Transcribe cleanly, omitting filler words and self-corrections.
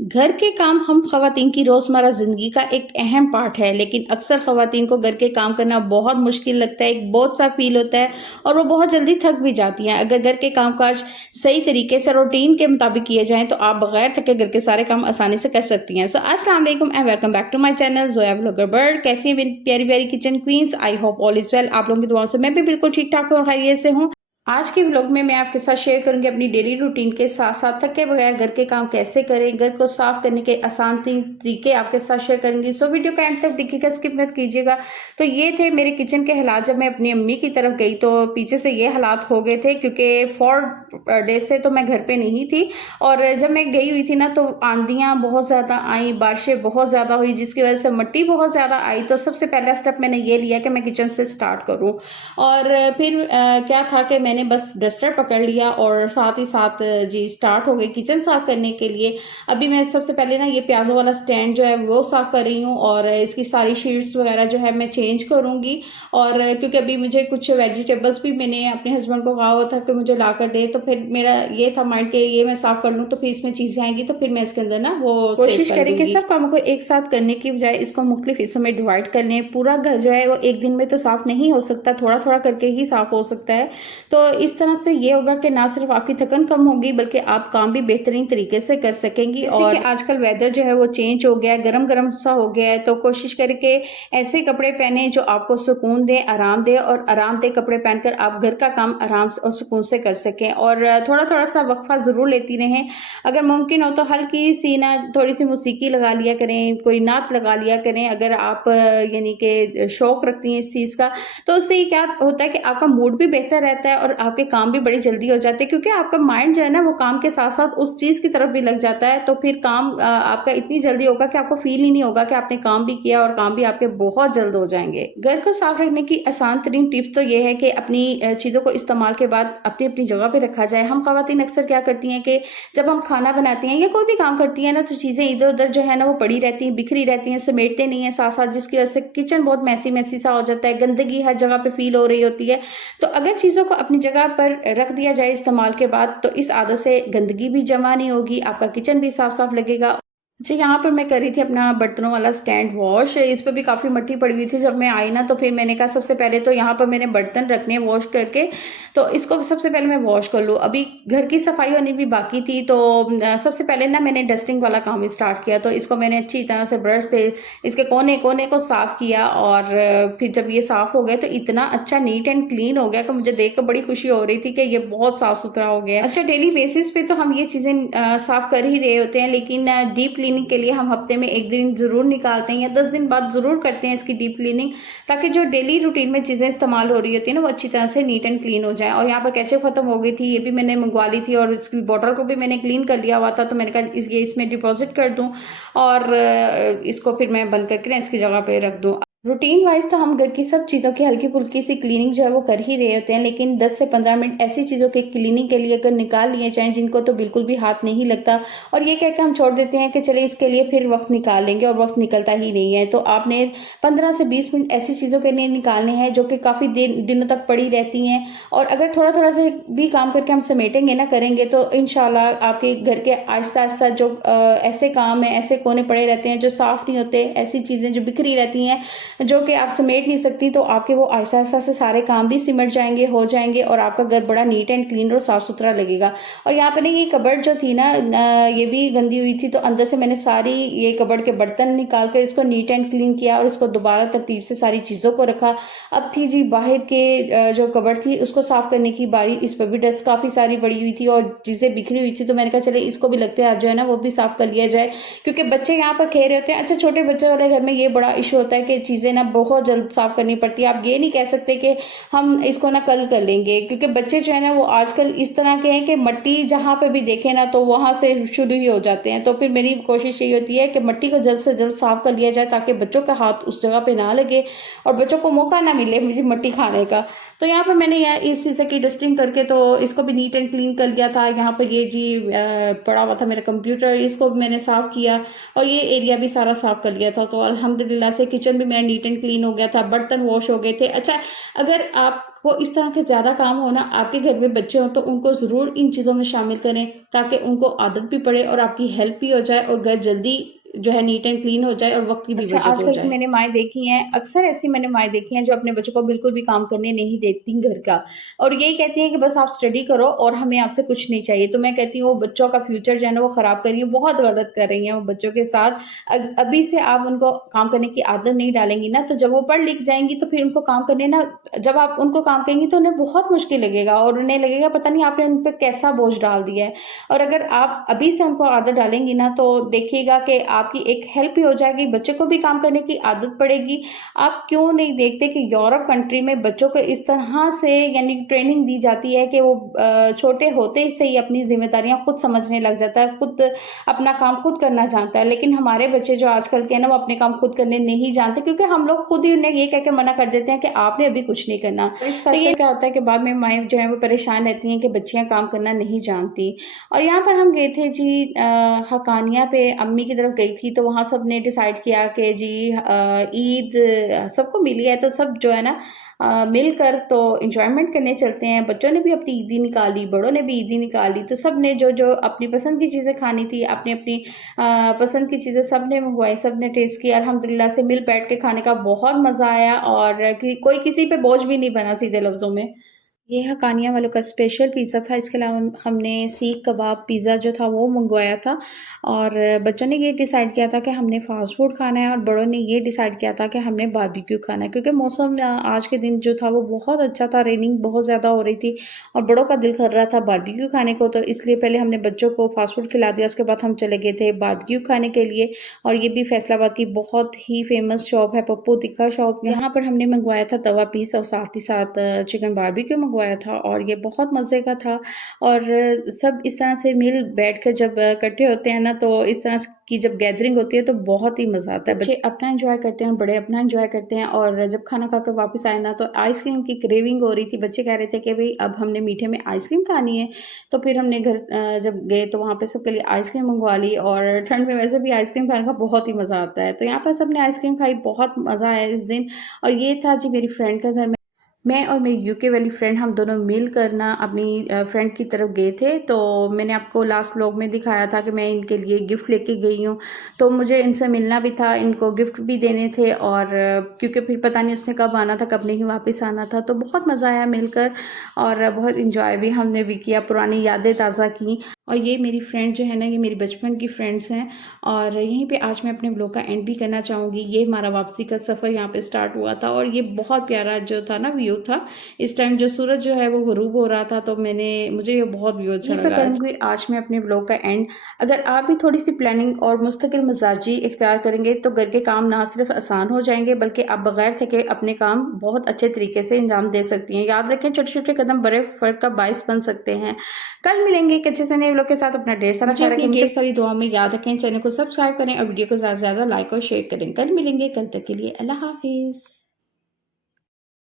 घर के काम हम ख़वातीन की रोज़मर्रा ज़िंदगी का एक अहम पार्ट है, लेकिन अक्सर ख़वातीन को घर के काम करना बहुत मुश्किल लगता है, एक बोझ सा फ़ील होता है और वो बहुत जल्दी थक भी जाती हैं। अगर घर के काम-काज सही तरीके से रूटीन के मुताबिक किए जाएँ, तो आप बगैर थके घर के सारे काम आसानी से कर सकती हैं। सो अस्सलाम वालेकुम and welcome back to my channel Zoya vlogger world. कैसी हैं मेरी प्यारी-प्यारी kitchen queens? I hope all is well. आप लोगों की दुआओं से मैं भी बिल्कुल ठीक-ठाक और खैरियत से हूँ। आज के व्लॉग में मैं आपके साथ शेयर करूंगी अपनी डेली रूटीन के साथ साथ थके बगैर घर के काम कैसे करें, घर को साफ करने के आसान 3 तरीके आपके साथ शेयर करूंगी। सो वीडियो का एंड तक देखिएगा, स्किप मत कीजिएगा। तो ये थे मेरे किचन के हालात जब मैं अपनी अम्मी की तरफ गई, तो पीछे से ये हालात हो गए थे क्योंकि 4 डेज से तो मैं घर पे नहीं थी। और जब मैं गई हुई थी ना, तो आंधियां बहुत ज्यादा आई, बारिशें बहुत ज्यादा हुई, जिसकी वजह से मिट्टी बहुत ज्यादा आई। तो सबसे पहला स्टेप मैंने ये लिया कि मैं किचन से स्टार्ट करूं। और फिर क्या था कि मैंने बस डस्टर पकड़ लिया और साथ ही साथ जी स्टार्ट हो गई किचन साफ करने के लिए। अभी मैं सबसे पहले ना ये प्याजों वाला स्टैंड जो है वो साफ कर रही हूँ और इसकी सारी शीट्स वगैरह जो है मैं चेंज करूंगी। और क्योंकि अभी मुझे कुछ वेजिटेबल्स भी मैंने अपने हस्बैंड को कहा हुआ था कि मुझे ला कर दे, तो फिर मेरा ये था माइंड के ये मैं साफ कर लूँ, तो फिर इसमें चीजें आएंगी तो फिर मैं इसके अंदर ना वो कोशिश करें कि सब कामों को एक साथ करने की बजाय इसको मुख्तलिफ हिस्सों में डिवाइड कर लें। पूरा घर जो है वो एक दिन में तो साफ नहीं हो सकता, थोड़ा थोड़ा करके ही साफ हो सकता है। तो इस तरह से ये होगा कि ना सिर्फ आपकी थकन कम होगी बल्कि आप काम भी बेहतरीन तरीके से कर सकेंगी। और आजकल वेदर जो है वो चेंज हो गया है, गर्म गर्म सा हो गया है, तो कोशिश करें कि ऐसे कपड़े पहने जो आपको सुकून दे, आराम दे, और आरामदेह कपड़े पहनकर आप घर का काम आराम से और सुकून से कर सकें। और थोड़ा थोड़ा सा वक्फा जरूर लेती रहें। अगर मुमकिन हो तो हल्की सी ना थोड़ी सी मौसीकी लगा लिया करें, कोई नात लगा लिया करें अगर आप यानी कि शौक रखती हैं इस चीज का। तो उससे क्या होता है कि आपका मूड भी बेहतर रहता है और आपके काम भी बड़ी जल्दी हो जाते हैं, क्योंकि आपका माइंड जो है ना वो काम के साथ साथ उस चीज की तरफ भी लग जाता है। तो फिर काम आपका इतनी जल्दी होगा कि आपको फील ही नहीं होगा कि आपने काम भी किया, और काम भी आपके बहुत जल्द हो जाएंगे। घर को साफ रखने की आसान तरीन टिप्स तो ये है कि अपनी चीजों को इस्तेमाल के बाद अपनी अपनी जगह पे रखा जाए। हम खवातीन अक्सर क्या करती हैं कि जब हम खाना बनाती हैं या कोई भी काम करती है ना, तो चीजें इधर उधर जो है ना वो पड़ी रहती हैं, बिखरी रहती हैं, समेटते नहीं है साथ साथ, जिसकी वजह से किचन बहुत मैसी मैसी सा हो जाता है, गंदगी हर जगह पे फील हो रही होती है। तो अगर चीजों को अपनी जगह पर रख दिया जाए इस्तेमाल के बाद, तो इस आदत से गंदगी भी जमा नहीं होगी, आपका किचन भी साफ साफ लगेगा। जी, यहाँ पर मैं कर रही थी अपना बर्तनों वाला स्टैंड वॉश। इस पर भी काफ़ी मिट्टी पड़ी हुई थी जब मैं आई ना, तो फिर मैंने कहा सबसे पहले तो यहाँ पर मैंने बर्तन रखने हैं वॉश करके, तो इसको सबसे पहले मैं वॉश कर लूँ। अभी घर की सफाई होनी भी बाकी थी, तो सबसे पहले ना मैंने डस्टिंग वाला काम स्टार्ट किया। तो इसको मैंने अच्छी तरह से ब्रश से इसके कोने कोने को साफ किया, और फिर जब ये साफ हो गया तो इतना अच्छा नीट एंड क्लीन हो गया कि मुझे देख कर बड़ी खुशी हो रही थी कि ये बहुत साफ सुथरा हो गया। अच्छा, डेली बेसिस पे तो हम ये चीज़ें साफ कर ही रहे होते हैं, लेकिन डीप क्लीनिंग के लिए हम हफ्ते में 1 दिन जरूर निकालते हैं या 10 दिन बाद जरूर करते हैं इसकी डीप क्लीनिंग, ताकि जो डेली रूटीन में चीजें इस्तेमाल हो रही होती है ना वो अच्छी तरह से नीट एंड क्लीन हो जाए। और यहाँ पर केचप खत्म हो गई थी, ये भी मैंने मंगवा ली थी, और इसकी बॉटल को भी मैंने क्लीन कर लिया हुआ था, तो मैंने कहा ये इसमें डिपॉजिट कर दूं और इसको फिर मैं बंद करके ना इसकी जगह पे रख दूं। रूटीन वाइज तो हम घर की सब चीज़ों की हल्की फुल्की सी क्लीनिंग जो है वो कर ही रहे होते हैं, लेकिन 10 से 15 मिनट ऐसी चीज़ों के क्लीनिंग के लिए अगर निकाल लिए जाएं जिनको तो बिल्कुल भी हाथ नहीं लगता, और ये कह के हम छोड़ देते हैं कि चले इसके लिए फिर वक्त निकाल लेंगे, और वक्त निकलता ही नहीं है। तो आपने 15 से 20 मिनट ऐसी चीज़ों के लिए निकालने हैं जो कि काफ़ी दिनों तक पड़ी रहती हैं, और अगर थोड़ा थोड़ा से भी काम करके हम समेटेंगे ना, करेंगे, तो इंशाल्लाह आपके घर के आहिस्ता आहिस्ता जो ऐसे काम है, ऐसे कोने पड़े रहते हैं जो साफ़ नहीं होते, ऐसी चीज़ें जो बिखरी रहती हैं जो कि आप समेट नहीं सकती, तो आपके वो आहिस्ता आहिस्ता से सारे काम भी सिमट जाएंगे, हो जाएंगे, और आपका घर बड़ा नीट एंड क्लीन और साफ सुथरा लगेगा। और यहाँ पे ना ये कबर्ड जो थी ना ये भी गंदी हुई थी, तो अंदर से मैंने सारी ये कबर्ड के बर्तन निकाल कर इसको नीट एंड क्लीन किया और इसको दोबारा तरतीब से सारी चीज़ों को रखा। अब थी जी बाहर के जो कबर्ड थी उसको साफ करने की बारी। इस पर भी डस्ट काफ़ी सारी पड़ी हुई थी और चीज़ें बिखरी हुई थी, तो मैंने कहा चले इसको भी लगते आज जो है ना वो भी साफ कर लिया जाए, क्योंकि बच्चे यहाँ पर खेल रहे होते हैं। अच्छा, छोटे बच्चे वाले घर में ये बड़ा इशू होता है कि चीज़ें ना बहुत जल्द साफ करनी पड़ती है। आप ये नहीं कह सकते कि हम इसको ना कल कर लेंगे, क्योंकि बच्चे जो है ना वो आजकल इस तरह के हैं कि मिट्टी जहाँ पे भी देखे ना तो वहां से शुरू ही हो जाते हैं। तो फिर मेरी कोशिश यही होती है कि मिट्टी को जल्द से जल्द साफ कर लिया जाए, ताकि बच्चों का हाथ उस जगह पे ना लगे और बच्चों को मौका ना मिले मुझे मिट्टी खाने का। तो यहाँ पर मैंने इस शीशे की डस्टिंग करके तो इसको भी नीट एंड क्लीन कर लिया था। यहाँ पर ये जी पड़ा हुआ था मेरा कंप्यूटर, इसको भी मैंने साफ किया और ये एरिया भी सारा साफ कर लिया था। तो अल्हम्दुलिल्लाह से किचन भी मेरा नीट एंड क्लीन हो गया था, बर्तन वॉश हो गए थे। अच्छा, अगर आप आपको इस तरह के ज़्यादा काम हो ना, आपके घर में बच्चे हों तो उनको ज़रूर इन चीज़ों में शामिल करें, ताकि उनको आदत भी पड़े और आपकी हेल्प भी हो जाए और घर जल्दी जो है नीट एंड क्लीन हो जाए और वक़्त की भी अच्छा, बचत हो आजकल की जाए। मैंने माएँ देखी हैं, अक्सर ऐसी मैंने माएँ देखी हैं जो अपने बच्चों को बिल्कुल भी काम करने नहीं देती घर का और यही कहती हैं कि बस आप स्टडी करो और हमें आपसे कुछ नहीं चाहिए। तो मैं कहती हूँ वो बच्चों का फ्यूचर जो है ना वो ख़राब कर रही हैं, बहुत गलत कर रही हैं वो बच्चों के साथ। अभी से आप उनको काम करने की आदत नहीं डालेंगी ना, तो जब वो पढ़ लिख जाएँगी तो फिर उनको काम करने ना जब आप उनको काम करेंगी तो उन्हें बहुत मुश्किल लगेगा और उन्हें लगेगा पता नहीं आपने उन पे कैसा बोझ डाल दिया है। और अगर आप अभी से उनको आदत डालेंगी ना तो देखिएगा कि आपकी एक हेल्प भी हो जाएगी, बच्चे को भी काम करने की आदत पड़ेगी। आप क्यों नहीं देखते कि यूरोप कंट्री में बच्चों को इस तरह से यानी ट्रेनिंग दी जाती है कि वो छोटे होते से ही अपनी ज़िम्मेदारियाँ खुद समझने लग जाता है, खुद अपना काम खुद करना जानता है। लेकिन हमारे बच्चे जो आजकल के हैं ना वो अपने काम खुद करने नहीं जानते क्योंकि हम लोग खुद ही उन्हें ये कह के मना कर देते हैं कि आपने अभी कुछ नहीं करना। तो इसका तो ये असर क्या होता है कि बाद में माएँ जो हैं वो परेशान रहती हैं कि बच्चियाँ काम करना नहीं जानती। और यहाँ पर हम गए थे जी हकानिया पे अम्मी की तरफ गई थी तो वहाँ सबने डिसाइड किया कि जी ईद सबको मिली है तो सब जो है ना मिलकर तो एंजॉयमेंट करने चलते हैं। बच्चों ने भी अपनी ईदी निकाली, बड़ों ने भी ईदी निकाली, तो सब ने जो जो अपनी पसंद की चीज़ें खानी थी अपनी अपनी पसंद की चीज़ें सब ने मंगवाई, सब ने टेस्ट किया। अल्हम्दुलिल्लाह से मिल बैठ के खाने का बहुत मज़ा आया और कोई किसी पे बोझ भी नहीं बना सीधे लफ्ज़ों में। ये हकानिया वालों का स्पेशल पिज़्ज़ा था। इसके अलावा हमने सीख कबाब पिज़्ज़ा जो था वो मँगवाया था और बच्चों ने ये डिसाइड किया था कि हमने फ़ास्ट फूड खाना है और बड़ों ने ये डिसाइड किया था कि हमने बारबेक्यू खाना है क्योंकि मौसम आज के दिन जो था वो बहुत अच्छा था, रेनिंग बहुत ज़्यादा हो रही थी और बड़ों का दिल कर रहा था बारबेक्यू खाने को, तो इसलिए पहले हमने बच्चों को फ़ास्ट फूड खिला दिया, उसके बाद हम चले गए थे बारबेक्यू खाने के लिए। और ये भी फैसलाबाद की बहुत ही फ़ेमस शॉप है पप्पू तिक्का शॉप। यहाँ पर हमने मँगवाया था तवा पीस और साथ ही साथ चिकन बारबेक्यू मँगवाया था और ये बहुत मज़े का था। और सब इस तरह से मिल बैठ कर जब इकट्ठे होते हैं ना तो इस तरह की जब गैदरिंग होती है तो बहुत ही मज़ा आता है। बच्चे अपना एंजॉय करते हैं, बड़े अपना एंजॉय करते हैं और जब खाना खाकर वापस आए ना तो आइसक्रीम की क्रेविंग हो रही थी। बच्चे कह रहे थे कि भाई अब हमने मीठे में आइसक्रीम खानी है, तो फिर हमने घर जब गए तो वहाँ पे सबके लिए आइसक्रीम मंगवा ली और ठंड में वैसे भी आइसक्रीम खाने का बहुत ही मज़ा आता है। तो यहाँ पर सबने आइसक्रीम खाई, बहुत मज़ा आया इस दिन। और ये था जी मेरी फ्रेंड का घर में मैं और मेरी यूके वाली फ्रेंड हम दोनों मिलकर ना अपनी फ्रेंड की तरफ गए थे। तो मैंने आपको लास्ट व्लॉग में दिखाया था कि मैं इनके लिए गिफ्ट लेके गई हूँ, तो मुझे इनसे मिलना भी था, इनको गिफ्ट भी देने थे और क्योंकि फिर पता नहीं उसने कब आना था, कब नहीं वापस आना था। तो बहुत मज़ा आया मिलकर और बहुत इंजॉय भी हमने भी किया, पुरानी यादें ताज़ा की। और ये मेरी फ्रेंड जो है ना, ये मेरी बचपन की फ्रेंड्स हैं और यहीं पे आज मैं अपने ब्लॉग का एंड भी करना चाहूँगी। ये हमारा वापसी का सफ़र यहाँ पे स्टार्ट हुआ था और ये बहुत प्यारा जो था ना व्यू था। इस टाइम जो सूरज जो है वो ग़ुरूब हो रहा था, तो मुझे ये बहुत व्यू अच्छा लगा। करूँगी आज मैं अपने ब्लॉग का एंड। अगर आप भी थोड़ी सी प्लानिंग और मुस्तकिल मिजाजी इख्तियार करेंगे तो घर के काम ना सिर्फ आसान हो जाएंगे बल्कि आप बगैर थके अपने काम बहुत अच्छे तरीके से अंजाम दे सकती हैं। याद रखें छोटे छोटे कदम बड़े फ़र्क का बाइस बन सकते हैं। कल मिलेंगे एक अच्छे से नए व्लॉग के साथ। अपना ढेर सारा ख्याल रखें, ढेर सारी दुआ में याद रखें। चैनल को सब्सक्राइब करें और वीडियो को ज़्यादा से ज़्यादा लाइक और शेयर करें। कल मिलेंगे, कल तक के लिए अल्लाह हाफिज़।